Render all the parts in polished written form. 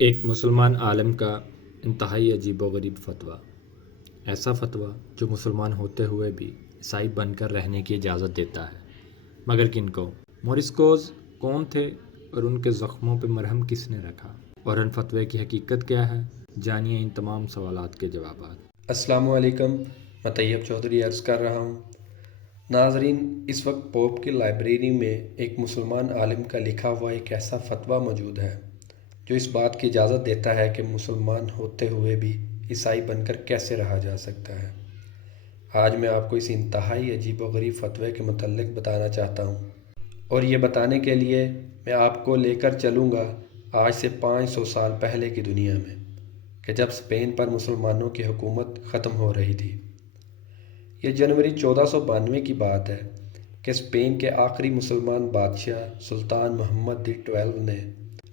ایک مسلمان عالم کا انتہائی عجیب و غریب فتویٰ، ایسا فتویٰ جو مسلمان ہوتے ہوئے بھی عیسائی بن کر رہنے کی اجازت دیتا ہے، مگر کن کو؟ مورسکوز کون تھے اور ان کے زخموں پہ مرہم کس نے رکھا، اور ان فتوے کی حقیقت کیا ہے؟ جانیے ان تمام سوالات کے جوابات۔ السلام علیکم، میں طیب چودھری عرض کر رہا ہوں۔ ناظرین، اس وقت پوپ کی لائبریری میں ایک مسلمان عالم کا لکھا ہوا ایک ایسا فتویٰ موجود ہے جو اس بات کی اجازت دیتا ہے کہ مسلمان ہوتے ہوئے بھی عیسائی بن کر کیسے رہا جا سکتا ہے۔ آج میں آپ کو اس انتہائی عجیب و غریب فتوے کے متعلق بتانا چاہتا ہوں، اور یہ بتانے کے لیے میں آپ کو لے کر چلوں گا آج سے 500 سال پہلے کی دنیا میں، کہ جب اسپین پر مسلمانوں کی حکومت ختم ہو رہی تھی۔ یہ جنوری 1492 کی بات ہے کہ اسپین کے آخری مسلمان بادشاہ سلطان محمد 12 نے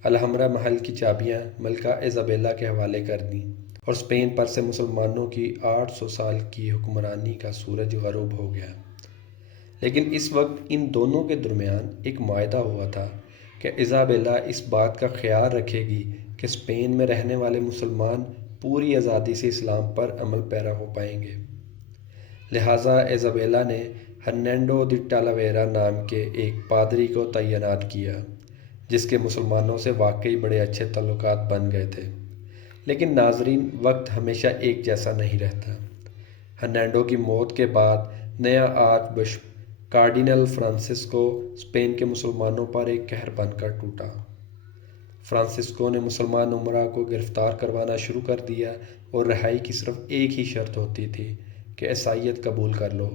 الحمرا محل کی چابیاں ملکہ ایزابیلا کے حوالے کر دیں، اور اسپین پر سے مسلمانوں کی 800 سال کی حکمرانی کا سورج غروب ہو گیا۔ لیکن اس وقت ان دونوں کے درمیان ایک معاہدہ ہوا تھا کہ ایزابیلا اس بات کا خیال رکھے گی کہ اسپین میں رہنے والے مسلمان پوری آزادی سے اسلام پر عمل پیرا ہو پائیں گے۔ لہٰذا ایزابیلا نے ہرنینڈو دی ٹالاویرا نام کے ایک پادری کو تعینات کیا، جس کے مسلمانوں سے واقعی بڑے اچھے تعلقات بن گئے تھے۔ لیکن ناظرین، وقت ہمیشہ ایک جیسا نہیں رہتا۔ ہرنینڈو کی موت کے بعد نیا archbishop cardinal Francisco Spain کے مسلمانوں پر ایک قہر بن کر ٹوٹا۔ فرانسسکو نے مسلمان امراء کو گرفتار کروانا شروع کر دیا، اور رہائی کی صرف ایک ہی شرط ہوتی تھی کہ عیسائیت قبول کر لو،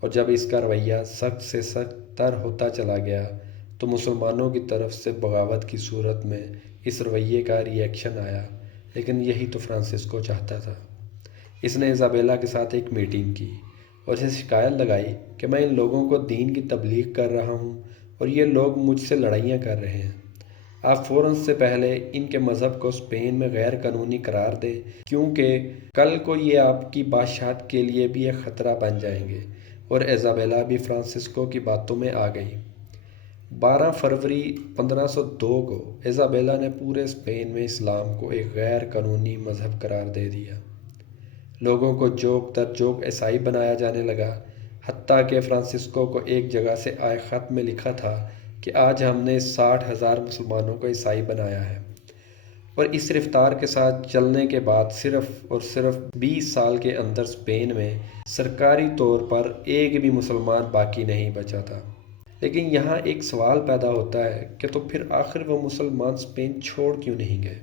اور جب اس کا رویہ سخت سے سخت تر ہوتا چلا گیا تو مسلمانوں کی طرف سے بغاوت کی صورت میں اس رویے کا ری ایکشن آیا۔ لیکن یہی تو فرانسسکو چاہتا تھا۔ اس نے ایزابیلا کے ساتھ ایک میٹنگ کی اور اسے شکایت لگائی کہ میں ان لوگوں کو دین کی تبلیغ کر رہا ہوں اور یہ لوگ مجھ سے لڑائیاں کر رہے ہیں۔ آپ فوراً سے پہلے ان کے مذہب کو اسپین میں غیر قانونی قرار دیں، کیونکہ کل کو یہ آپ کی بادشاہت کے لیے بھی ایک خطرہ بن جائیں گے۔ اور ایزابیلا بھی فرانسسکو کی باتوں میں آ گئی۔ 12 فروری 1502 کو ایزابیلا نے پورے اسپین میں اسلام کو ایک غیر قانونی مذہب قرار دے دیا۔ لوگوں کو جوک در جوک عیسائی بنایا جانے لگا، حتیٰ کہ فرانسسکو کو ایک جگہ سے آئے خط میں لکھا تھا کہ آج ہم نے 60,000 مسلمانوں کو عیسائی بنایا ہے، اور اس رفتار کے ساتھ چلنے کے بعد صرف اور صرف 20 سال کے اندر اسپین میں سرکاری طور پر ایک بھی مسلمان باقی نہیں بچا تھا۔ لیکن یہاں ایک سوال پیدا ہوتا ہے کہ تو پھر آخر وہ مسلمان اسپین چھوڑ کیوں نہیں گئے؟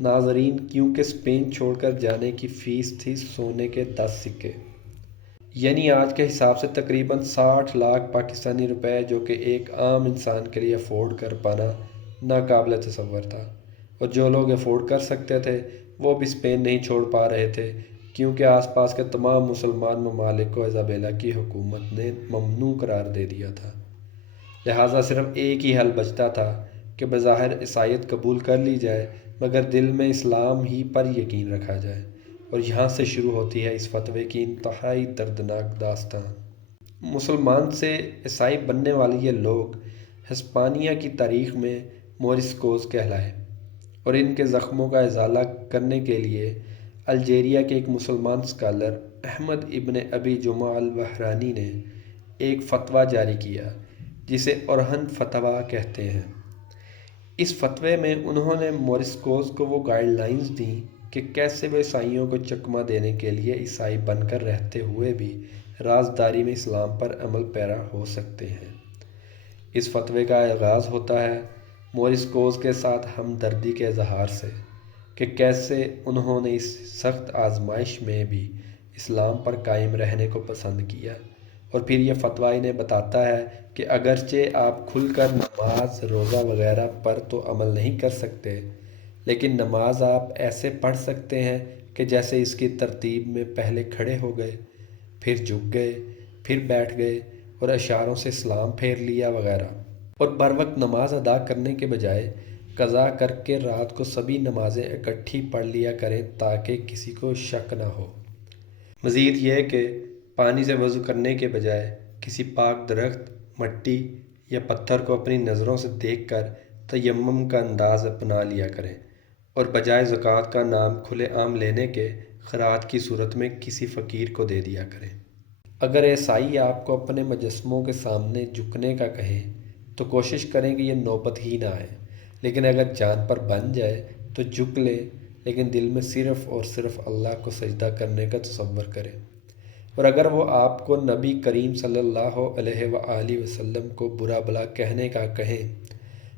ناظرین، کیونکہ اسپین چھوڑ کر جانے کی فیس تھی سونے کے 10 سکے، یعنی آج کے حساب سے تقریباً 60 لاکھ پاکستانی روپے، جو کہ ایک عام انسان کے لیے افورڈ کر پانا ناقابل تصور تھا۔ اور جو لوگ افورڈ کر سکتے تھے وہ بھی اسپین نہیں چھوڑ پا رہے تھے، کیونکہ آس پاس کے تمام مسلمان ممالک کو ایزابیلا کی حکومت نے ممنوع قرار دے دیا تھا۔ لہٰذا صرف ایک ہی حل بچتا تھا کہ بظاہر عیسائیت قبول کر لی جائے، مگر دل میں اسلام ہی پر یقین رکھا جائے۔ اور یہاں سے شروع ہوتی ہے اس فتوے کی انتہائی دردناک داستان۔ مسلمان سے عیسائی بننے والے یہ لوگ ہسپانیہ کی تاریخ میں مورسکوز کہلائے، اور ان کے زخموں کا ازالہ کرنے کے لیے الجیریا کے ایک مسلمان اسکالر احمد ابن ابی جمعہ البحرانی نے ایک فتویٰ جاری کیا، جسے ارہن فتویٰ کہتے ہیں۔ اس فتوے میں انہوں نے مورسکوز کو وہ گائیڈ لائنز دیں کہ کیسے وہ عیسائیوں کو چکمہ دینے کے لیے عیسائی بن کر رہتے ہوئے بھی رازداری میں اسلام پر عمل پیرا ہو سکتے ہیں۔ اس فتوے کا آغاز ہوتا ہے مورسکوز کے ساتھ ہمدردی کے اظہار سے کہ کیسے انہوں نے اس سخت آزمائش میں بھی اسلام پر قائم رہنے کو پسند کیا، اور پھر یہ فتویٰ انہیں بتاتا ہے کہ اگرچہ آپ کھل کر نماز، روزہ وغیرہ پر تو عمل نہیں کر سکتے، لیکن نماز آپ ایسے پڑھ سکتے ہیں کہ جیسے اس کی ترتیب میں پہلے کھڑے ہو گئے، پھر جھک گئے، پھر بیٹھ گئے اور اشاروں سے سلام پھیر لیا وغیرہ۔ اور بر وقت نماز ادا کرنے کے بجائے قضا کر کے رات کو سبھی نمازیں اکٹھی پڑھ لیا کریں تاکہ کسی کو شک نہ ہو۔ مزید یہ کہ پانی سے وضو کرنے کے بجائے کسی پاک درخت، مٹی یا پتھر کو اپنی نظروں سے دیکھ کر تیمم کا انداز اپنا لیا کریں، اور بجائے زکوٰۃ کا نام کھلے عام لینے کے خیرات کی صورت میں کسی فقیر کو دے دیا کریں۔ اگر عیسائی آپ کو اپنے مجسموں کے سامنے جھکنے کا کہیں تو کوشش کریں کہ یہ نوبت ہی نہ آئے، لیکن اگر جان پر بن جائے تو جھک لے، لیکن دل میں صرف اور صرف اللہ کو سجدہ کرنے کا تصور کریں۔ اور اگر وہ آپ کو نبی کریم صلی اللہ علیہ وآلہ وسلم کو برا بھلا کہنے کا کہیں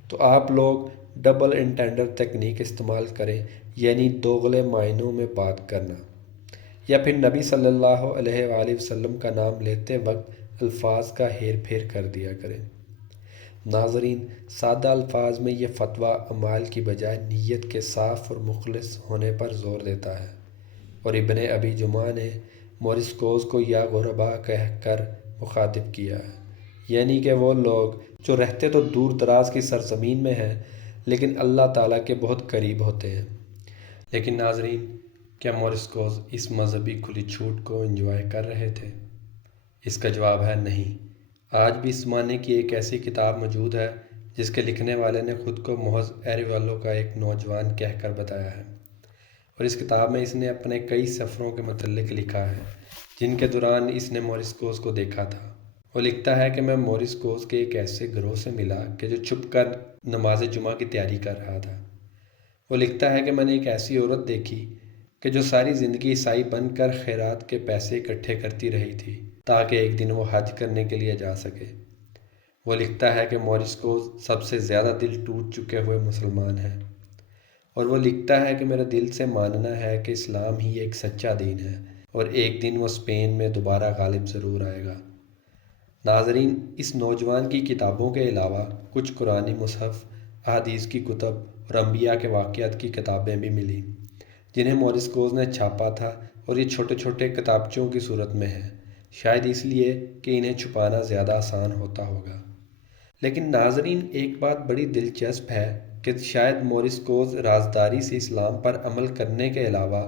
تو آپ لوگ ڈبل انٹینڈر تکنیک استعمال کریں، یعنی دوغلے معنوں میں بات کرنا، یا پھر نبی صلی اللہ علیہ وآلہ وسلم کا نام لیتے وقت الفاظ کا ہیر پھیر کر دیا کریں۔ ناظرین، سادہ الفاظ میں یہ فتویٰ اعمال کی بجائے نیت کے صاف اور مخلص ہونے پر زور دیتا ہے، اور ابن ابی جمعہ نے مورس کوز کو یا غربا کہہ کر مخاطب کیا ہے، یعنی کہ وہ لوگ جو رہتے تو دور دراز کی سرزمین میں ہیں لیکن اللہ تعالیٰ کے بہت قریب ہوتے ہیں۔ لیکن ناظرین، کیا مورس کوز اس مذہبی کھلی چھوٹ کو انجوائے کر رہے تھے؟ اس کا جواب ہے نہیں۔ آج بھی اس زمانے کی ایک ایسی کتاب موجود ہے جس کے لکھنے والے نے خود کو محض ایریولو کا ایک نوجوان کہہ کر بتایا ہے، اور اس کتاب میں اس نے اپنے کئی سفروں کے متعلق لکھا ہے جن کے دوران اس نے مورس کوز کو دیکھا تھا۔ وہ لکھتا ہے کہ میں مورس کوز کے ایک ایسے گروہ سے ملا کہ جو چھپ کر نماز جمعہ کی تیاری کر رہا تھا۔ وہ لکھتا ہے کہ میں نے ایک ایسی عورت دیکھی کہ جو ساری زندگی عیسائی بن کر خیرات کے پیسے اکٹھے کرتی رہی تھی تاکہ ایک دن وہ حج کرنے کے لیے جا سکے۔ وہ لکھتا ہے کہ مورس کوز سب سے زیادہ دل ٹوٹ چکے ہوئے مسلمان ہے، اور وہ لکھتا ہے کہ میرا دل سے ماننا ہے کہ اسلام ہی ایک سچا دین ہے اور ایک دن وہ اسپین میں دوبارہ غالب ضرور آئے گا۔ ناظرین، اس نوجوان کی کتابوں کے علاوہ کچھ قرآنی مصحف، احادیث کی کتب اور انبیاء کے واقعات کی کتابیں بھی ملیں جنہیں مورس کوز نے چھاپا تھا، اور یہ چھوٹے چھوٹے کتابچوں کی صورت میں ہیں، شاید اس لیے کہ انہیں چھپانا زیادہ آسان ہوتا ہوگا۔ لیکن ناظرین، ایک بات بڑی دلچسپ ہے کہ شاید مورس کوز رازداری سے اسلام پر عمل کرنے کے علاوہ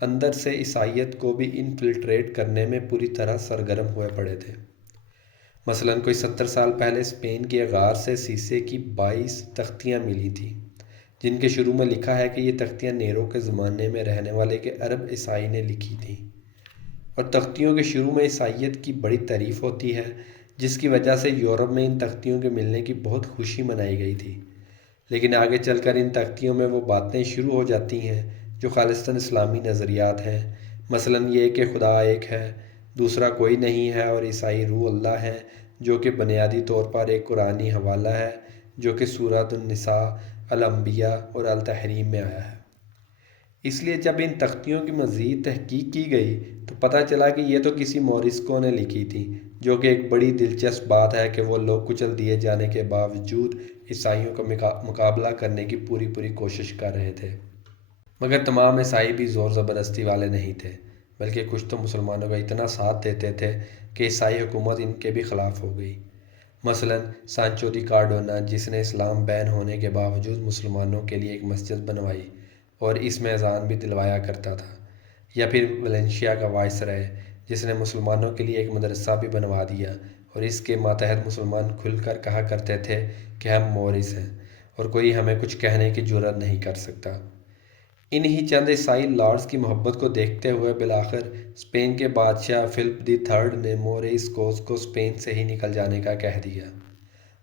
اندر سے عیسائیت کو بھی انفلٹریٹ کرنے میں پوری طرح سرگرم ہوئے پڑے تھے۔ مثلاً کوئی 70 سال پہلے اسپین کے غار سے سیسے کی 22 تختیاں ملی تھیں جن کے شروع میں لکھا ہے کہ یہ تختیاں نیرو کے زمانے میں رہنے والے کے عرب عیسائی نے لکھی تھیں، اور تختیوں کے شروع میں عیسائیت کی بڑی تعریف ہوتی ہے جس کی وجہ سے یورپ میں ان تختیوں کے ملنے کی بہت خوشی منائی گئی تھی۔ لیکن آگے چل کر ان تختیوں میں وہ باتیں شروع ہو جاتی ہیں جو خالصتاً اسلامی نظریات ہیں، مثلاً یہ کہ خدا ایک ہے، دوسرا کوئی نہیں ہے، اور عیسائی روح اللہ ہیں، جو کہ بنیادی طور پر ایک قرآنی حوالہ ہے جو کہ سورۃ النساء، الانبیاء اور التحریم میں آیا ہے۔ اس لیے جب ان تختیوں کی مزید تحقیق کی گئی تو پتہ چلا کہ یہ تو کسی مورسکو نے لکھی تھی، جو کہ ایک بڑی دلچسپ بات ہے کہ وہ لوگ کچل دیے جانے کے باوجود عیسائیوں کا مقابلہ کرنے کی پوری کوشش کر رہے تھے۔ مگر تمام عیسائی بھی زور زبردستی والے نہیں تھے، بلکہ کچھ تو مسلمانوں کا اتنا ساتھ دیتے تھے کہ عیسائی حکومت ان کے بھی خلاف ہو گئی۔ مثلاً سانچو دی کارڈونا، جس نے اسلام بین ہونے کے باوجود مسلمانوں کے لیے ایک مسجد بنوائی اور اس میں اذان بھی دلوایا کرتا تھا، یا پھر ویلنسیا کا وائسرائے، جس نے مسلمانوں کے لیے ایک مدرسہ بھی بنوا دیا اور اس کے ماتحت مسلمان کھل کر کہا کرتے تھے کہ ہم مورس ہیں اور کوئی ہمیں کچھ کہنے کی جرات نہیں کر سکتا۔ انہی چند عیسائی لارڈز کی محبت کو دیکھتے ہوئے بالآخر اسپین کے بادشاہ فلپ دی تھرڈ نے مورس کوز کو اسپین سے ہی نکل جانے کا کہہ دیا،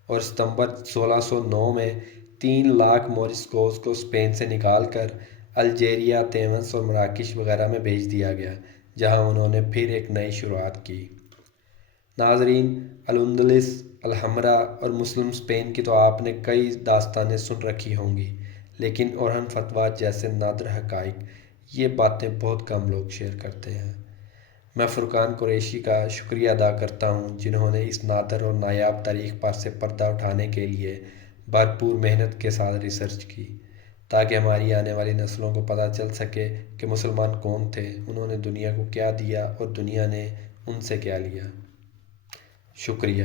اور ستمبر 1609 میں 3 لاکھ مورس کوز کو اسپین سے نکال کر الجیریا، تیونس اور مراکش وغیرہ میں بھیج دیا گیا، جہاں انہوں نے پھر ایک نئی شروعات کی۔ ناظرین، الاندلس، الحمرا اور مسلم اسپین کی تو آپ نے کئی داستانیں سن رکھی ہوں گی، لیکن اورہن فتویٰ جیسے نادر حقائق یہ باتیں بہت کم لوگ شیئر کرتے ہیں۔ میں فرقان قریشی کا شکریہ ادا کرتا ہوں جنہوں نے اس نادر اور نایاب تاریخ پر سے پردہ اٹھانے کے لیے بھرپور محنت کے ساتھ ریسرچ کی، تاکہ ہماری آنے والی نسلوں کو پتہ چل سکے کہ مسلمان کون تھے، انہوں نے دنیا کو کیا دیا اور دنیا نے ان سے کیا لیا۔ شکریہ۔